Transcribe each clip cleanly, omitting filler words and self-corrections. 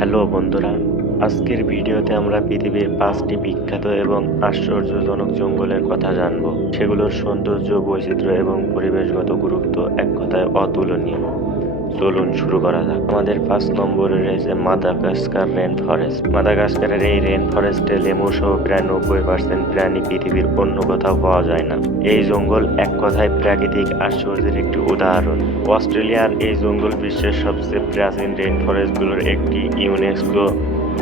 Hello বন্ধুরা, আজকের ভিডিওতে আমরা পৃথিবীর 5টি বিখ্যাত এবং আশ্চর্যজনক জঙ্গলের কথা জানব। সেগুলোর সৌন্দর্য, বৈচিত্র্য এবং পরিবেশগত গুরুত্ব এক কথায় অতুলনীয়। চলুন শুরু করা যাক। আমাদের 5 নম্বরে রয়েছে মাদাগাস্কার রেন ফরেস্ট। মাদাগাস্কারের এই রেন ফরেস্টে লেমুর সহ প্রায় 90% প্রাণী পৃথিবীর অন্য কোথাও পাওয়া যায় না। এই জঙ্গল এক কথায় প্রাকৃতিক আশ্চর্যের একটি উদাহরণ। অস্ট্রেলিয়ার এই জঙ্গল বিশ্বের সবচেয়ে প্রাচীন রেন ফরেস্টগুলোর একটি। ইউনেস্কো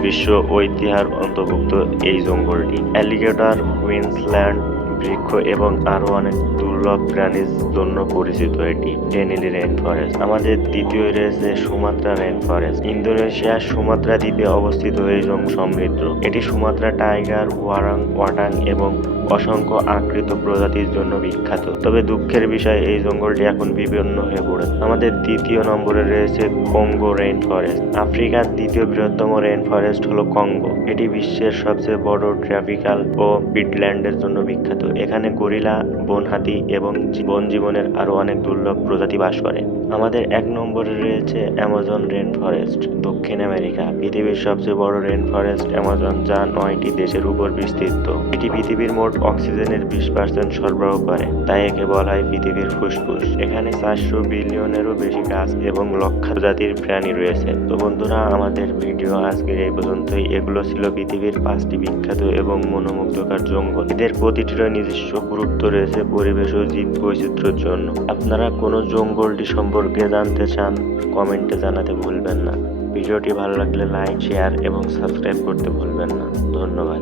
বিশ্ব ঐতিহ্যের অন্তর্ভুক্ত এই জঙ্গলটি অ্যালিগেটর, কুইন্সল্যান্ড বৃক্ষ এবং আরো অনেক দুর্লভ প্রাণীর জন্য পরিচিত। এটি ডেনিলি রেন ফরেস্ট। আমাদের দ্বিতীয় রয়েছে সুমাত্রা রেন ফরেস্ট। ইন্দোনেশিয়ার সুমাত্রা দ্বীপে অবস্থিত এই জঙ্গল সমৃদ্ধ। এটি সুমাত্রা টাইগার, ওয়ারাং ওয়াটাং এবং অসংখ্য আকৃত প্রজাতির জন্য বিখ্যাত। তবে দুঃখের বিষয়, এই জঙ্গলটি এখন বিপন্ন হয়ে পড়েছে। আমাদের দ্বিতীয় নম্বরে রয়েছে কঙ্গো রেন ফরেস্ট। আফ্রিকার দ্বিতীয় বৃহত্তম রেন ফরেস্ট হলো কঙ্গো। এটি বিশ্বের সবচেয়ে বড় ট্রপিক্যাল ও পিটল্যান্ডের জন্য বিখ্যাত। এখানে গরিলা, বনহাতি এবং বন জীবনের আরো অনেক দুর্লভ প্রজাতি বাস করে। আমাদের 1 নম্বরে রয়েছে অ্যামাজন রেন ফরেস্ট, দক্ষিণ আমেরিকা। পৃথিবীর সবচেয়ে বড় রেন ফরেস্ট অ্যামাজন, যা 9টি দেশের উপর বিস্তৃত। এটি পৃথিবীর মোট অক্সিজেনের 20% সরবরাহ করে, তাই একে বলা হয় পৃথিবীর ফুসফুস। এখানে 400 বিলিয়নেরও বেশি গাছ এবং লক্ষ জাতির প্রাণী রয়েছে। তো বন্ধুরা, আমাদের ভিডিও আজকের এই পর্যন্তই। এগুলো ছিল পৃথিবীর 5টি বিখ্যাত এবং মনোমুগ্ধকর জঙ্গল। এদের প্রতিটির নিজস্ব গুরুত্ব রয়েছে পরিবেশ ও জীব বৈচিত্র্যের জন্য। আপনারা কোনো জঙ্গলটি সম্পর্কে জানতে চান, কমেন্টে জানাতে ভুলবেন না। ভিডিওটি ভালো লাগলে লাইক, শেয়ার এবং সাবস্ক্রাইব করতে ভুলবেন না। ধন্যবাদ।